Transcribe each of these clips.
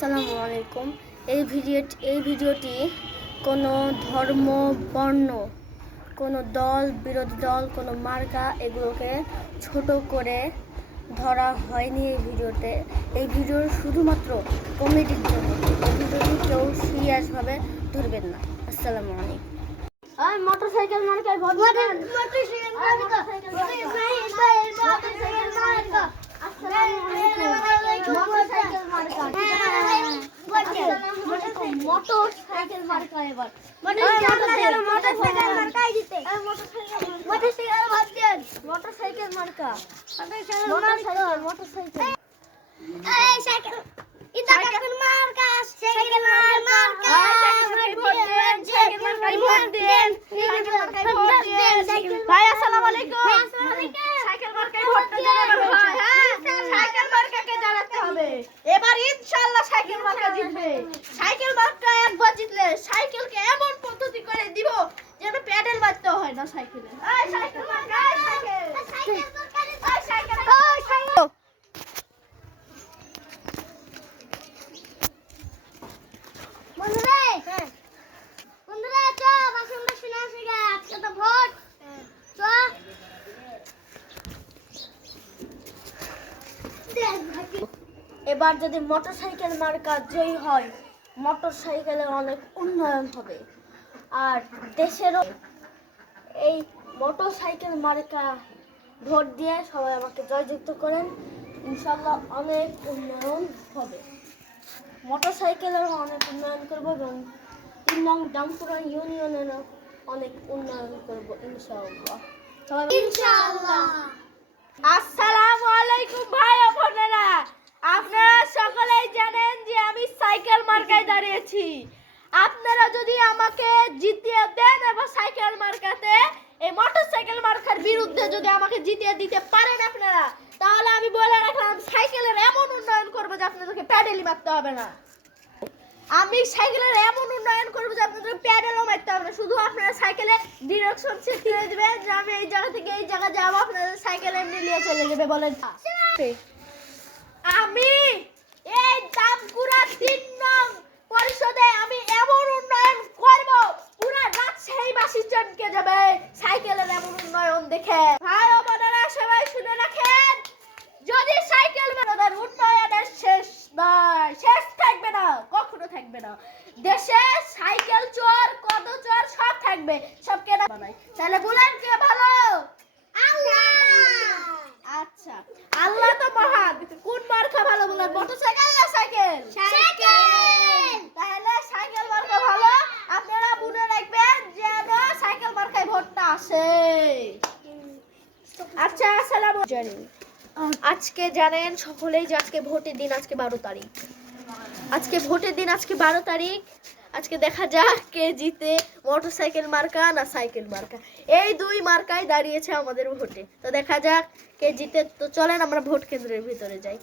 আসসালামু আলাইকুম। এই ভিডিওটি কোনো ধর্ম, বর্ণ, কোনো দল, বিরোধী দল, কোনো মার্কা এগুলোকে ছোট করে ধরা হয়নি এই ভিডিওতে। এই ভিডিও শুধুমাত্র কমেডির জন্য। এই ভিডিওটি কেউ সিরিয়াসভাবে ধরবেন না। আসসালামু আলাইকুম। মোটরসাইকেল মার্কায় ভোট দেন। মোটরসাইকেল মার্কা। মোটরসাইকেল মার্কা এবার মোটরসাইকেল মার্কাই জিতে। মোটরসাইকেল ভোট দেন। মোটরসাইকেল মার্কা। মোটরসাইকেল এই সাইকেল ইদা কাকুর মার্কা। সাইকেল মার্কা ভোট দেন। সাইকেল মার্কাই ভোট দেন। সাইকেল মার্কাই ভোট দেন। ভাই আসসালামু আলাইকুম। সাইকেল মার্কাই ভোট দেন ভাই। হ্যাঁ সাইকেল মার্কাকে জানাতে হবে। এবার ইনশাআল্লাহ সাইকেল মার্কা জিতবে। সাইকেল মার্কা একবার জিতলে সাইকেলকে এমন পদ্ধতি করে দিব যেন প্যাডেল মারতে হয় না সাইকেলে। এই সাইকেল মার্কা, সাইকেল মার্কা, সাইকেল সাইকেল। এবার যদি মোটরসাইকেল মার্কা জয়ী হয়, মোটরসাইকেলের অনেক উন্নয়ন হবে আর দেশেরও। এই মোটরসাইকেল মার্কা ভোট দিয়ে সবাই আমাকে জয়যুক্ত করেন। ইনশাল্লাহ অনেক উন্নয়ন হবে। মোটরসাইকেলের অনেক উন্নয়ন করব এবং 3 নং ডামপুরা ইউনিয়নেরও অনেক উন্নয়ন করব ইনশাআল্লাহ। ইনশাআল্লাহ। আসসালামু আলাইকুম ভাই ও বোনেরা, আপনারা সকলেই জানেন যে আমি সাইকেল মার্কায় দাঁড়িয়েছি। আপনারা যদি আমাকে জিতিয়ে দেন এবং সাইকেল মার্কাতে এই মোটরসাইকেল মার্কার বিরুদ্ধে যদি আমাকে জিতিয়ে দিতে পারেন আপনারা, তাহলে আমি বলে রাখলাম সাইকেলের এমন উন্নয়ন করবো যে আপনাদেরকে প্যাডেলই মারতে হবে না। আমি সাইকেলের এমন উন্নয়ন করবো যে আপনাদের প্যাডেলও মারতে হবে না। শুধু আপনারা সাইকেলে ডিরেকশন সেট করে দিবেন যে আমি এই জায়গা থেকে এই জায়গা যাবো, আপনাদের সাইকেল এমনি নিয়ে চলে যাবে। বলেন আমি এই ডামপুরা 3 নং পরিষদে আমি এমন উন্নয়ন করব পুরা রাজশাহীবাসী চমকে যাবে সাইকেলের এমন উন্নয়ন দেখে। ভাই ও বোনেরা সবাই শুনে রাখেন, যদি সাইকেল মেরাদের উন্নয়নের শেষ নয়, শেষ থাকবে না, কখনো থাকবে না। দেশে সাইকেল চোর, কত চোর সব থাকবে, সবকে বানাই। তাহলে বলেন কে ভালো? আল্লাহ। আচ্ছা আল্লাহ তো মহান। কোন মার্কা ভালো বলেন, মোটরসাইকেল না সাইকেল? সাইকেল। তাহলে সাইকেল মার্কা ভালো। আপনারা মনে রাখবেন যেন সাইকেল মার্কায় ভোটটা আসে। আচ্ছা আসসালামু আলাইকুম। আজকে জানেন সকলেই যে আজকে ভোটের দিন, আজকে 12 তারিখ। আজকে ভোটের দিন, আজকে 12 তারিখ। আজকে দেখা যাক কে জিতে, মোটরসাইকেল মার্কা না সাইকেল মার্কা। এই 2 মার্কাই দাঁড়িয়েছে আমাদের ভোটে। তো দেখা যাক কে জিতে। তো চলেন আমরা ভোট কেন্দ্রের ভিতরে যাই।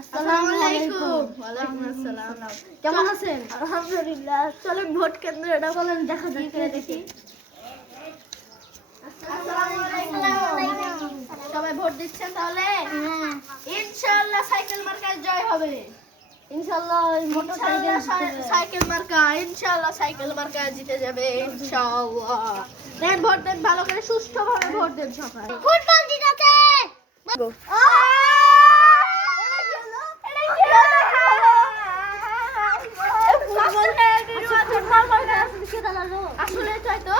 আসসালামু আলাইকুম। ওয়ালাইকুম আসসালাম। কেমন আছেন? আলহামদুলিল্লাহ। চলেন ভোট কেন্দ্রটা বলেন দেখা যাক কে দেখি। আসসালামু আলাইকুম। সবাই ভোট দিচ্ছেন তাহলে? হ্যাঁ। ইনশাআল্লাহ সাইকেল মার্কায় জয় হবে। ইনশাআল্লাহ মোটরসাইকেল সাইকেল মার্কা, ইনশাআল্লাহ সাইকেল মার্কা জিতে যাবে ইনশাআল্লাহ। দেন ভোট দেন, ভালো করে সুষ্ঠুভাবে ভোট দেন সবাই। ফুটবল জিতেছে। আসলে তাই তো।